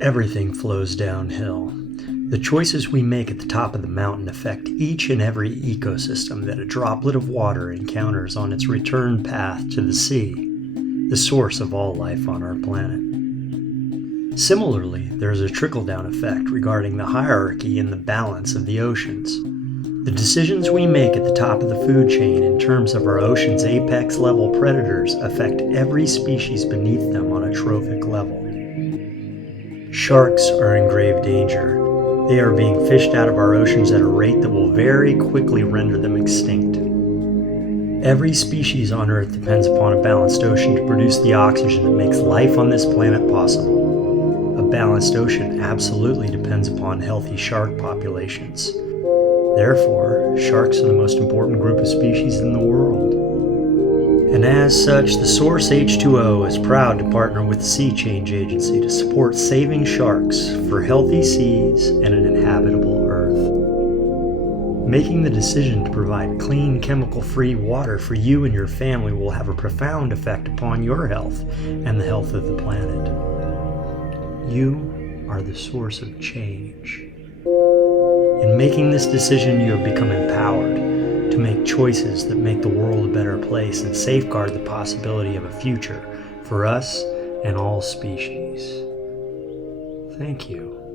Everything flows downhill. The choices we make at the top of the mountain affect each and every ecosystem that a droplet of water encounters on its return path to the sea, the source of all life on our planet. Similarly, there is a trickle-down effect regarding the hierarchy and the balance of the oceans. The decisions we make at the top of the food chain in terms of our ocean's apex-level predators affect every species beneath them on a trophic level. Sharks are in grave danger. They are being fished out of our oceans at a rate that will very quickly render them extinct. Every species on Earth depends upon a balanced ocean to produce the oxygen that makes life on this planet possible. A balanced ocean absolutely depends upon healthy shark populations. Therefore, sharks are the most important group of species in the world. And as such, the source H2O is proud to partner with the SeaChange agency to support saving sharks for healthy seas and an inhabitable Earth. Making the decision to provide clean, chemical-free water for you and your family will have a profound effect upon your health and the health of the planet. You are the source of change. In making this decision, you have become empowered to make choices that make the world a better place and safeguard the possibility of a future for us and all species. Thank you.